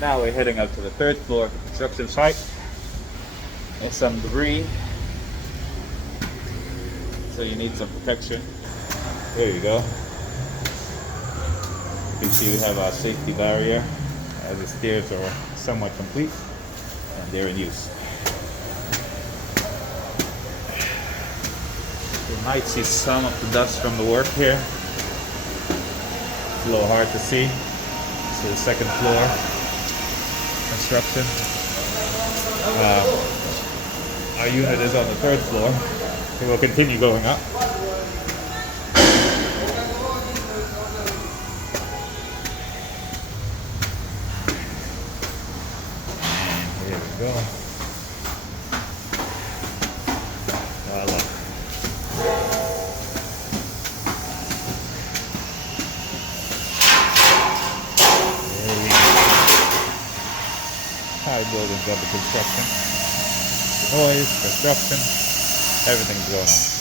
Now we're heading up to the third floor of the construction site. There's some debris, so you need some protection. There you go. You can see we have our safety barrier as the stairs are somewhat complete and they're in use. You might see some of the dust from the work here. It's a little hard to see. This is the second floor construction. Our unit is on the third floor, so we'll continue going up. And here we go. Voila. High buildings under construction. Noise, construction, everything's going on.